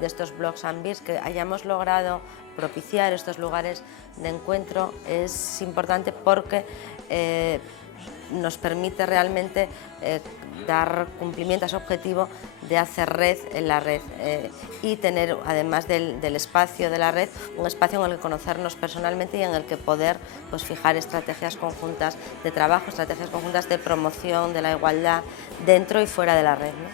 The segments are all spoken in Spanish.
de estos blogs and beers, que hayamos logrado propiciar estos lugares de encuentro es importante porque nos permite realmente dar cumplimiento a ese objetivo de hacer red en la red y tener, además del espacio de la red, un espacio en el que conocernos personalmente y en el que poder pues, fijar estrategias conjuntas de trabajo, estrategias conjuntas de promoción de la igualdad dentro y fuera de la red, ¿no?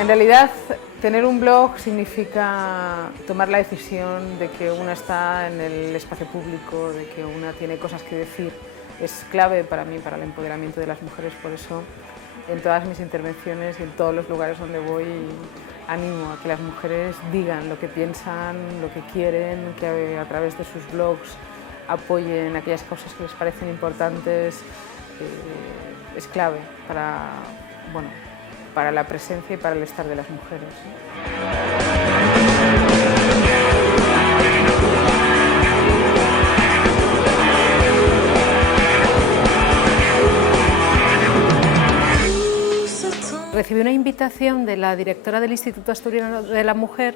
En realidad, tener un blog significa tomar la decisión de que una está en el espacio público, de que una tiene cosas que decir. Es clave para mí, para el empoderamiento de las mujeres, por eso en todas mis intervenciones y en todos los lugares donde voy animo a que las mujeres digan lo que piensan, lo que quieren, que a través de sus blogs apoyen aquellas cosas que les parecen importantes. Es clave para, bueno, para la presencia y para el estar de las mujeres. Recibí una invitación de la directora del Instituto Asturiano de la Mujer,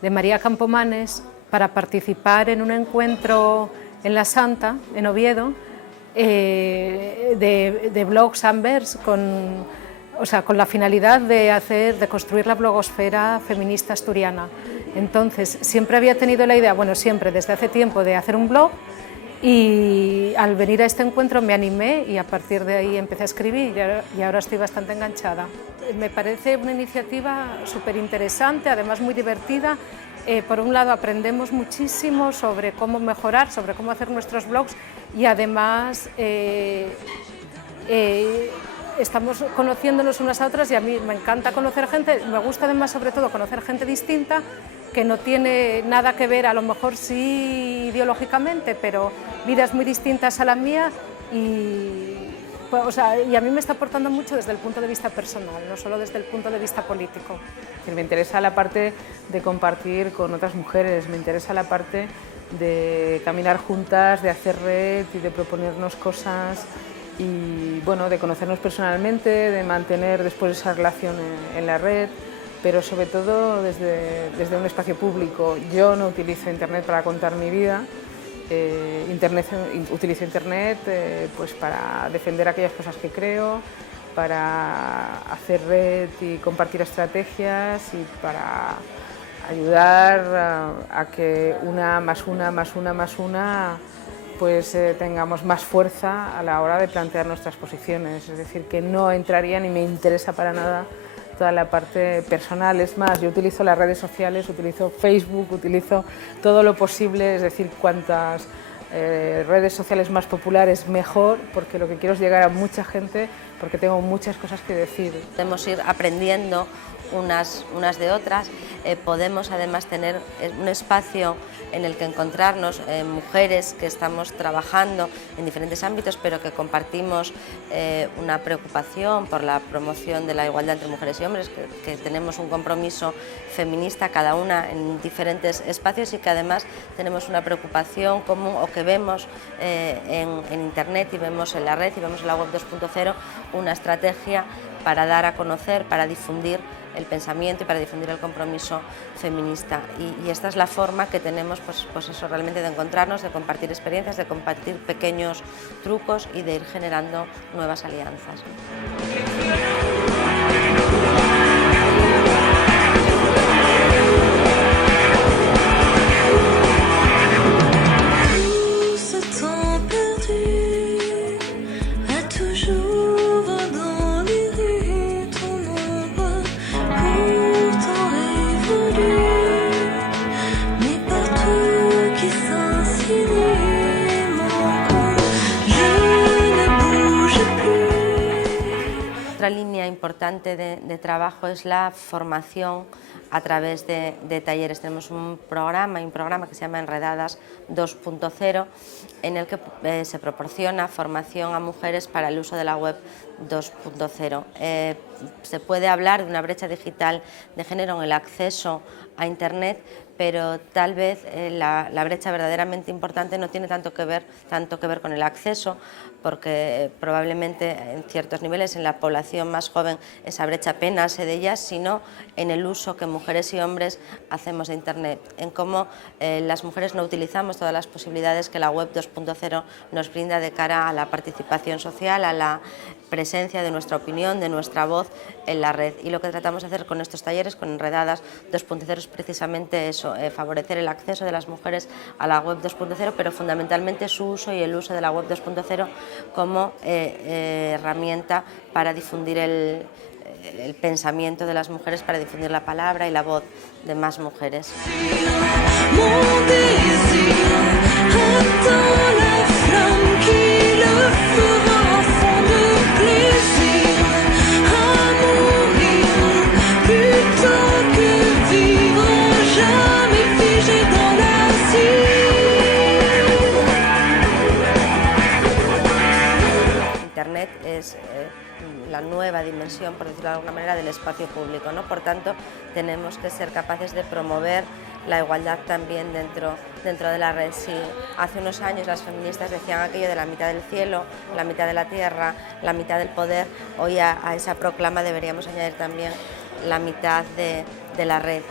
de María Campomanes, para participar en un encuentro en La Santa, en Oviedo, de blogs and beers, con la finalidad de construir la blogosfera feminista asturiana. Entonces, siempre había tenido la idea, bueno, siempre, desde hace tiempo, de hacer un blog, y al venir a este encuentro me animé y a partir de ahí empecé a escribir y ahora estoy bastante enganchada. Me parece una iniciativa súper interesante, además muy divertida. Por un lado aprendemos muchísimo sobre cómo mejorar, sobre cómo hacer nuestros blogs y además estamos conociéndonos unas a otras y a mí me encanta conocer gente, me gusta además sobre todo conocer gente distinta que no tiene nada que ver, a lo mejor sí ideológicamente, pero vidas muy distintas a la mía y a mí me está aportando mucho desde el punto de vista personal, no solo desde el punto de vista político. Me interesa la parte de compartir con otras mujeres, me interesa la parte de caminar juntas, de hacer red y de proponernos cosas y bueno, de conocernos personalmente, de mantener después esa relación en la red, pero sobre todo desde un espacio público. Yo no utilizo Internet para contar mi vida, utilizo Internet pues para defender aquellas cosas que creo, para hacer red y compartir estrategias y para ayudar a que una más una pues tengamos más fuerza a la hora de plantear nuestras posiciones, es decir, que no entraría ni me interesa para nada toda la parte personal. Es más, yo utilizo las redes sociales, utilizo Facebook, utilizo todo lo posible, es decir, cuantas redes sociales más populares mejor, porque lo que quiero es llegar a mucha gente, porque tengo muchas cosas que decir. Podemos ir aprendiendo unas de otras, podemos además tener un espacio en el que encontrarnos mujeres que estamos trabajando en diferentes ámbitos, pero que compartimos una preocupación por la promoción de la igualdad entre mujeres y hombres, que tenemos un compromiso feminista cada una en diferentes espacios y que además tenemos una preocupación común o que vemos en Internet y vemos en la red y vemos en la web 2.0 una estrategia para dar a conocer, para difundir el pensamiento y para difundir el compromiso feminista. Y esta es la forma que tenemos pues eso, realmente de encontrarnos, de compartir experiencias, de compartir pequeños trucos y de ir generando nuevas alianzas. Otra línea importante de trabajo es la formación a través de talleres. Tenemos un programa que se llama Enredadas 2.0 en el que se proporciona formación a mujeres para el uso de la web 2.0. Se puede hablar de una brecha digital de género en el acceso a Internet, pero tal vez la brecha verdaderamente importante no tiene tanto que ver con el acceso, porque probablemente en ciertos niveles en la población más joven esa brecha apenas se de ella, sino en el uso que mujeres y hombres hacemos de Internet, en cómo las mujeres no utilizamos todas las posibilidades que la web 2.0 nos brinda de cara a la participación social, a la presencia de nuestra opinión, de nuestra voz en la red. Y lo que tratamos de hacer con estos talleres, con Enredadas 2.0, es precisamente eso, favorecer el acceso de las mujeres a la web 2.0, pero fundamentalmente su uso y el uso de la web 2.0 como herramienta para difundir el pensamiento de las mujeres, para difundir la palabra y la voz de más mujeres. Internet es la nueva dimensión, por decirlo de alguna manera, del espacio público, ¿no? Por tanto, tenemos que ser capaces de promover la igualdad también dentro de la red. Si hace unos años las feministas decían aquello de la mitad del cielo, la mitad de la tierra, la mitad del poder, hoy a esa proclama deberíamos añadir también la mitad de la red.